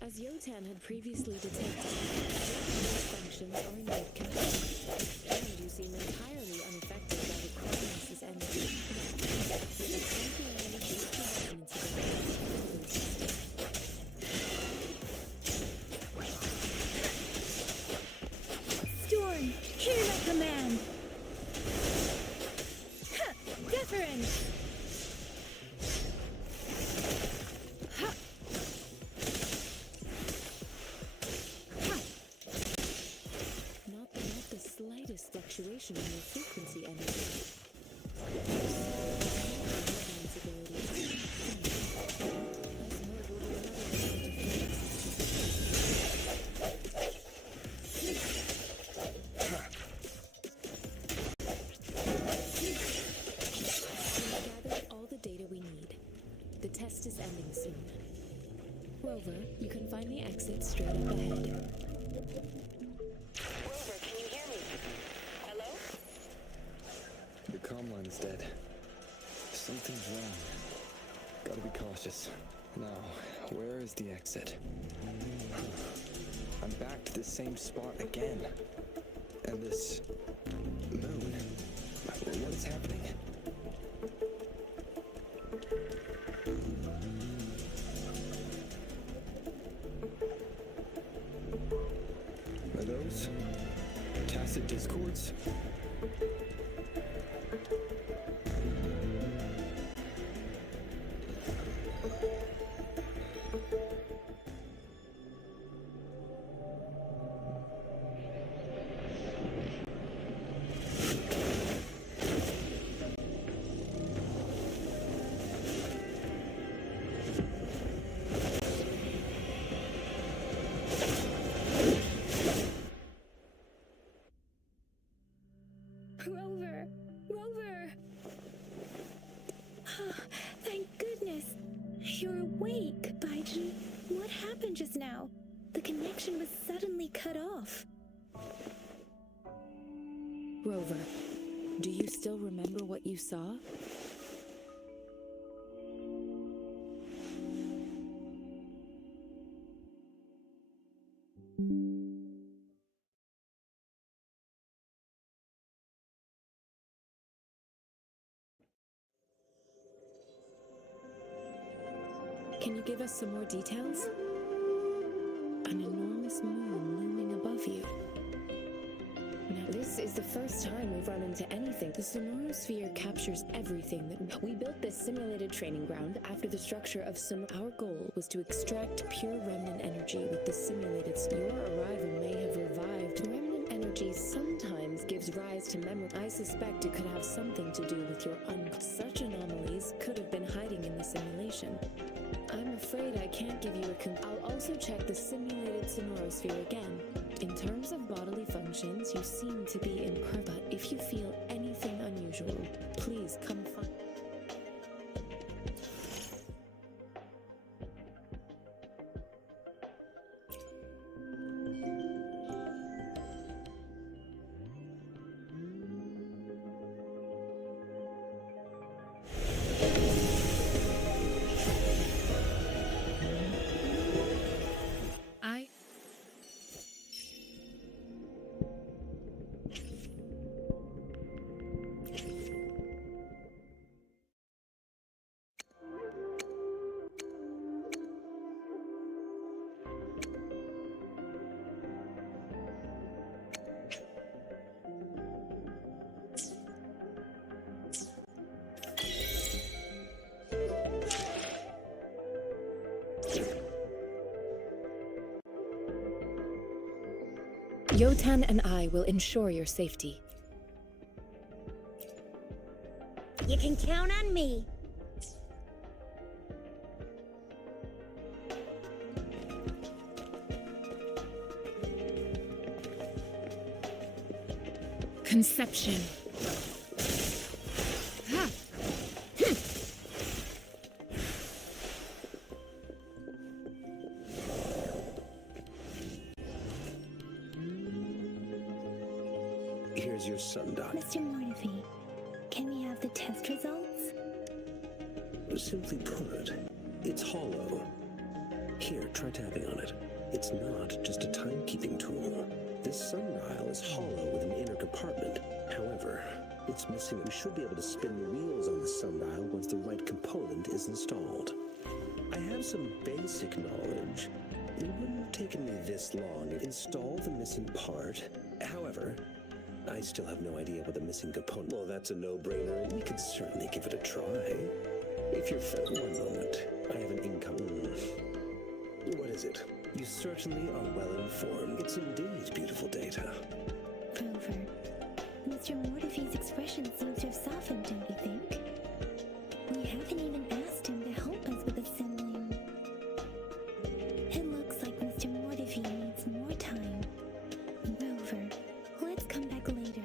As Yotan had previously detected, these functions are indeed complete, and you seem entirely unaffected by the Crownless's energy. With a temporarily boost the resonance of the Storm, hear my command. Ha! Deference. Ha! Ha! not the slightest fluctuation in your frequency energy. The test is ending soon. Rover, you can find the exit straight up ahead. Rover, can you hear me? Hello? Your comm line is dead. Something's wrong. Gotta be cautious. Now, where is the exit? I'm back to the same spot again. And this moon. What is happening? Are those tacit discords? Rover! Rover! Thank goodness! You're awake, Baiji. What happened just now? The connection was suddenly cut off. Rover, do you still remember what you saw? Can you give us some more details? An enormous moon looming above you. Now, this is the first time we've run into anything. The sonorosphere captures everything that we built this simulated training ground after the structure of Our goal was to extract pure remnant energy with the simulated. Your arrival may have revived. Remnant energy sometimes gives rise to memory. I suspect it could have something to do with your Such anomalies could have been hiding in the simulation. I'm afraid I can't give you I'll also check the simulated sonorosphere again. In terms of bodily functions, you seem to be in but if you feel anything unusual, please come find. Yotan and I will ensure your safety. You can count on me. Conception. Here's your sundial. Mr. Mortefi, can we have the test results? Simply put, it's hollow. Here, try tapping on it. It's not just a timekeeping tool. This sundial is hollow with an inner compartment. However, it's missing. We should be able to spin the wheels on the sundial once the right component is installed. I have some basic knowledge. It wouldn't have taken me this long to install the missing part. However, I still have no idea what the missing component. Well, that's a no-brainer. We could certainly give it a try. If you're one moment, I have an income. What is it? You certainly are well informed. It's indeed beautiful data. Rover, Mr. Mortefi's expression seems to have softened, don't you think? We haven't even asked him to help us with assembling. It looks like Mr. Mortefi needs more time. Rover, let's come back later.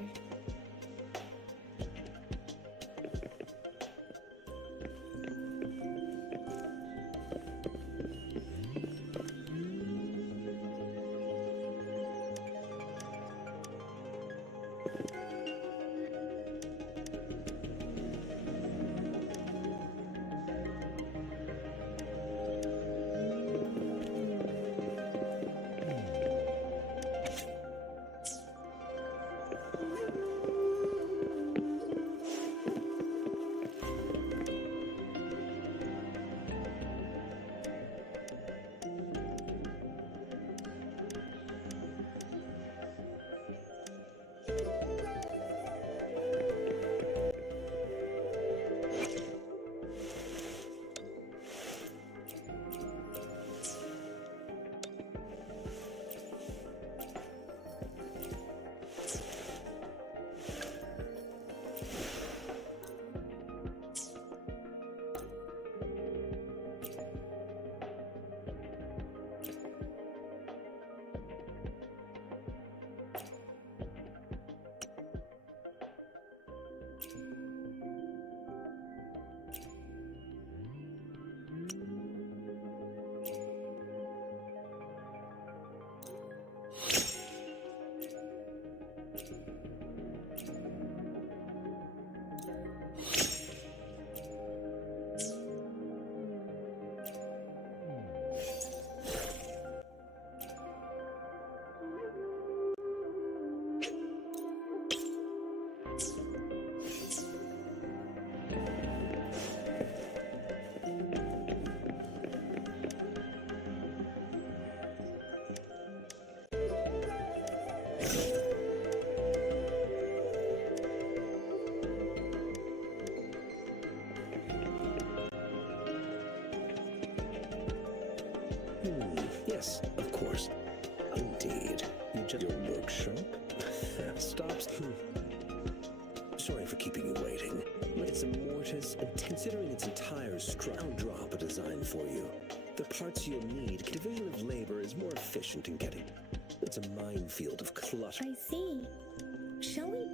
Yes, of course. Indeed. You just your workshop? Stops. Sorry for keeping you waiting. It's a mortise, and considering its entire structure, I'll drop a design for you. The parts you'll need, division of labor is more efficient in getting. It's a minefield of clutter. I see. Shall we?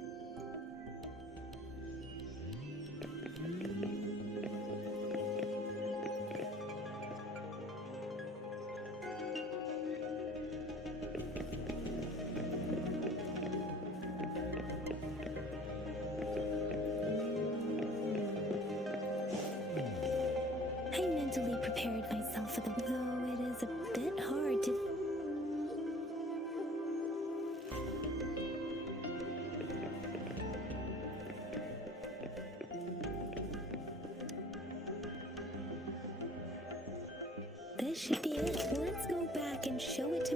I mentally prepared myself for the though it is a bit hard to This should be it. Let's go back and show it to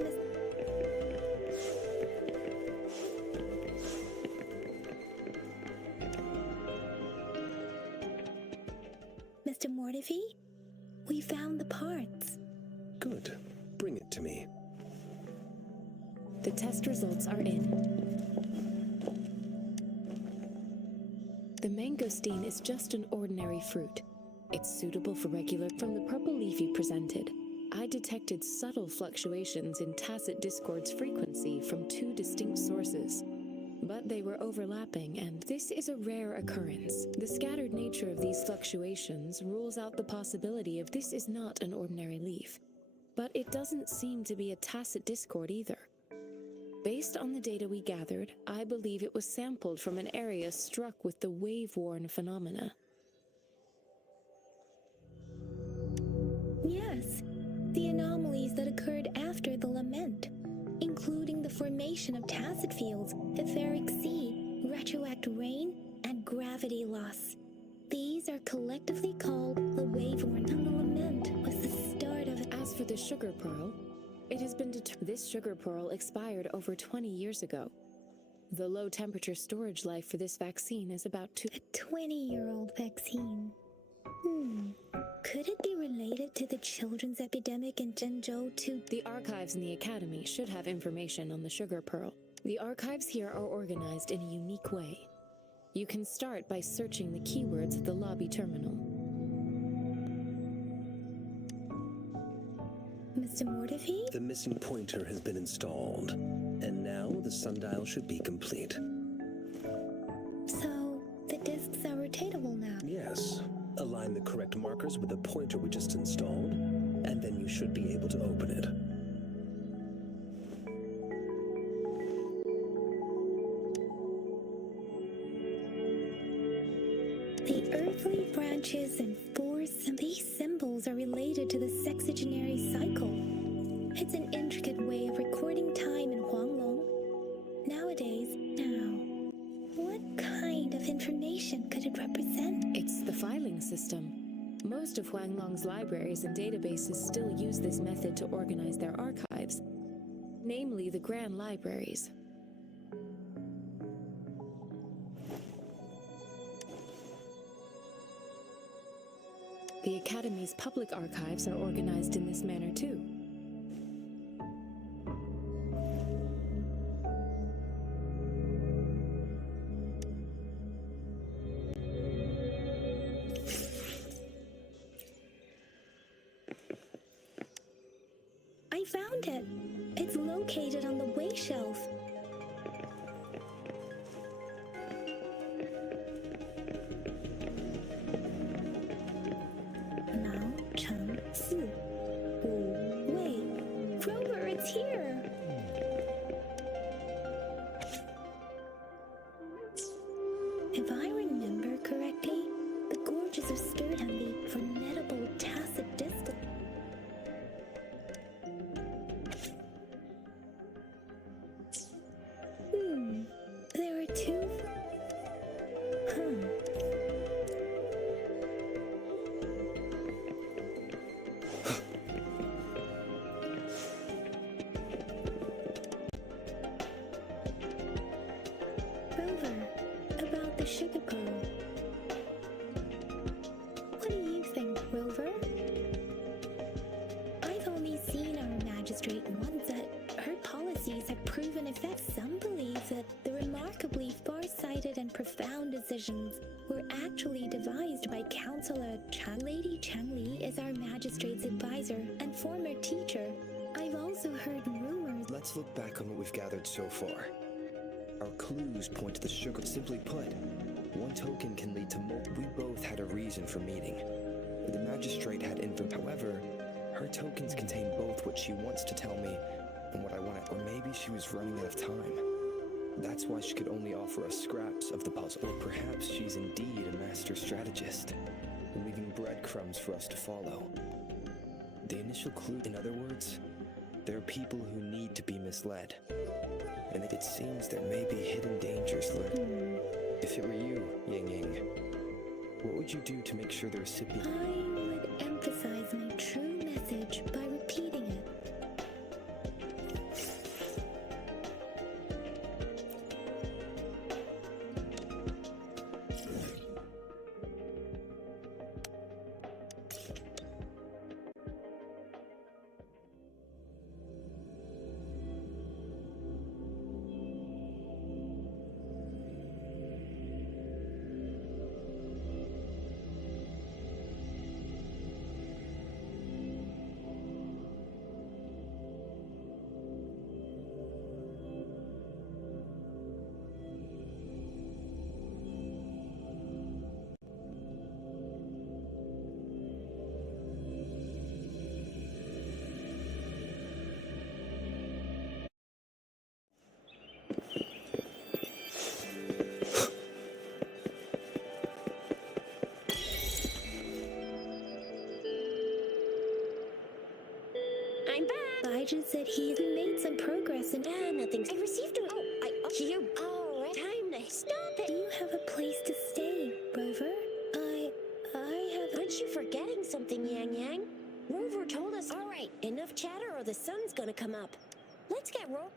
Mr. Mortifi. We found the parts. Good. Bring it to me. The test results are in. The mangosteen is just an ordinary fruit. It's suitable for regular. From the purple leaf you presented, I detected subtle fluctuations in tacit discord's frequency from two distinct sources. But they were overlapping, and this is a rare occurrence. The scattered nature of these fluctuations rules out the possibility of this is not an ordinary leaf. But it doesn't seem to be a tacit discord either. Based on the data we gathered, I believe it was sampled from an area struck with the wave-worn phenomena. Yes, the anomalies that occurred after the lament, including the formation of tacit fields, etheric sea, retroact rain, and gravity loss. These are collectively called the wave-worn, and the lament was the start of it. As for the sugar pearl, it has been determined this sugar pearl expired over 20 years ago. The low-temperature storage life for this vaccine is about A 20-year-old vaccine. Could it be related to the children's epidemic in Zhengzhou too? The archives in the Academy should have information on the sugar pearl. The archives here are organized in a unique way. You can start by searching the keywords at the lobby terminal. Mr. Mortifi? The missing pointer has been installed, and now the sundial should be complete. So, the discs are rotatable now. Yes. Align the correct markers with the pointer we just installed, and then you should be able to open it. The earthly branches and force, and these symbols are related to the sexagenary cycle. It's an intricate way of recording time in Huanglong. Nowadays, what kind of information could it represent? It's the filing system. Most of Huanglong's libraries and databases still use this method to organize their archives, namely the Grand Libraries. The Academy's public archives are organized in this manner too. I found it. It's located on the way shelf. Now, Cheng, Si, Wu, Wei. Grover, it's here. If I remember correctly, the gorges of spirit can be formidable tacit discord. There are two. Rover, about the sugar pearl. What do you think, Rover? I've only seen our magistrate that the remarkably far-sighted and profound decisions were actually devised by Counselor Chang. Lady Changli is our magistrate's advisor and former teacher. I've also heard rumors. Let's look back on what we've gathered so far. Our clues point to the sugar. Simply put, one token can lead to multiple. We both had a reason for meeting. The magistrate had info. However, her tokens contain both what she wants to tell me and what I want. Or maybe she was running out of time. That's why she could only offer us scraps of the puzzle. Or perhaps she's indeed a master strategist, leaving breadcrumbs for us to follow. The initial clue, in other words, there are people who need to be misled. And it seems there may be hidden dangers lurking. If it were you, Ying Ying, what would you do to make sure the recipient... I would emphasize my true message by repeating it. I'm back. I just said he made some progress and Nothing's. I received a. You. All right. Time to stop it. do you have a place to stay, Rover? I have. Aren't you forgetting something, Yang Yang? Rover told us. All right, enough chatter or the sun's gonna come up. Let's get roll.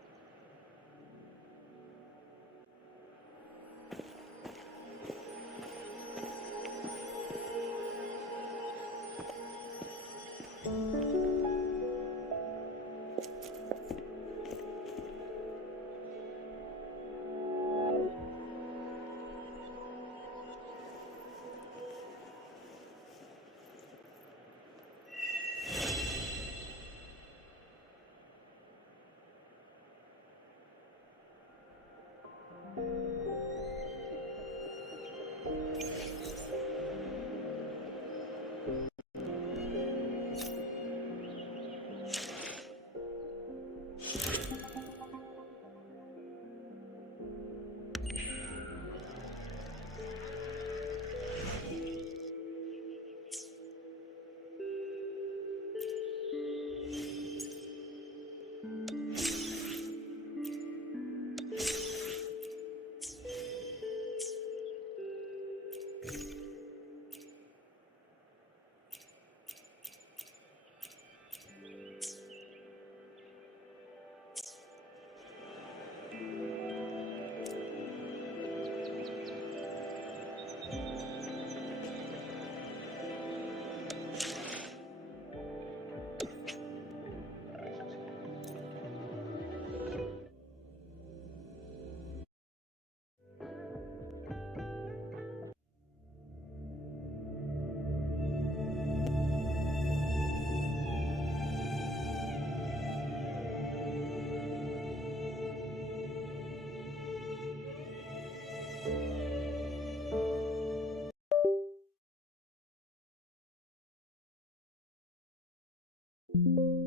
Thank you.